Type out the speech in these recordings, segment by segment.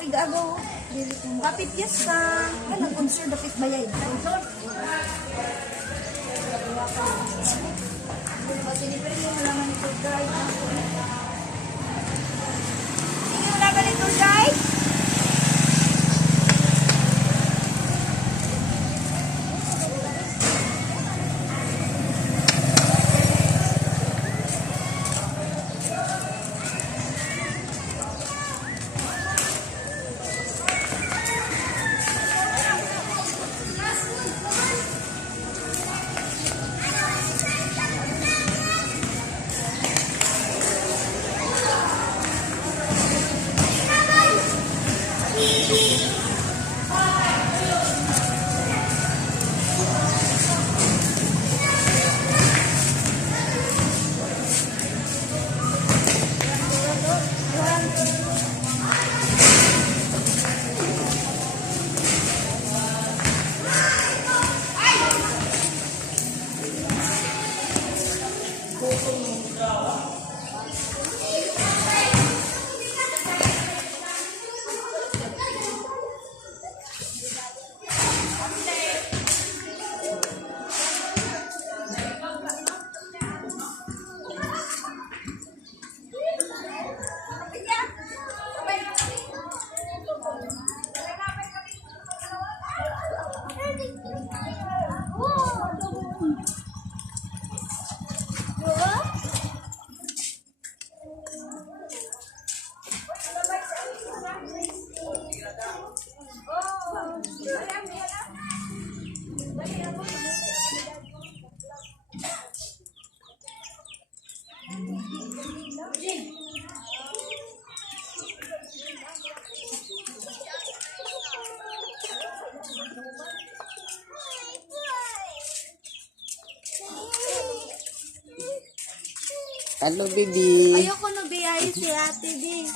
ko igago. Kapit piyesta. Ano, concert dapit bayay. Sinipin mo malaman ito, guys. Sige mo na ganito, guys. Hello, baby. Ayoko no biyahe si ate, di.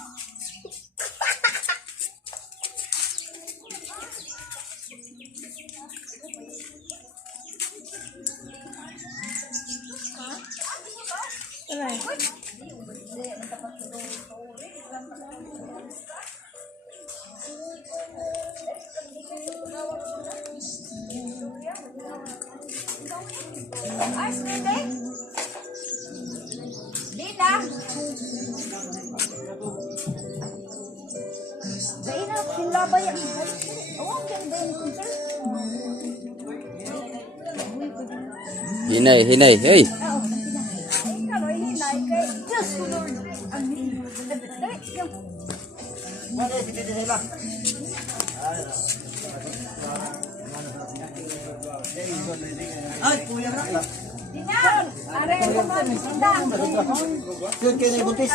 Ay, sini. Dina. Dina, pinlabay ang oh, ang ganda yung concert. Hinay, hinay, hey. Oo, pero hinay kay Diyos ko Lord. Ang dali, yung Ay, kuya na. Dina, are ko man, Dina. Yun kayo na ibuntis.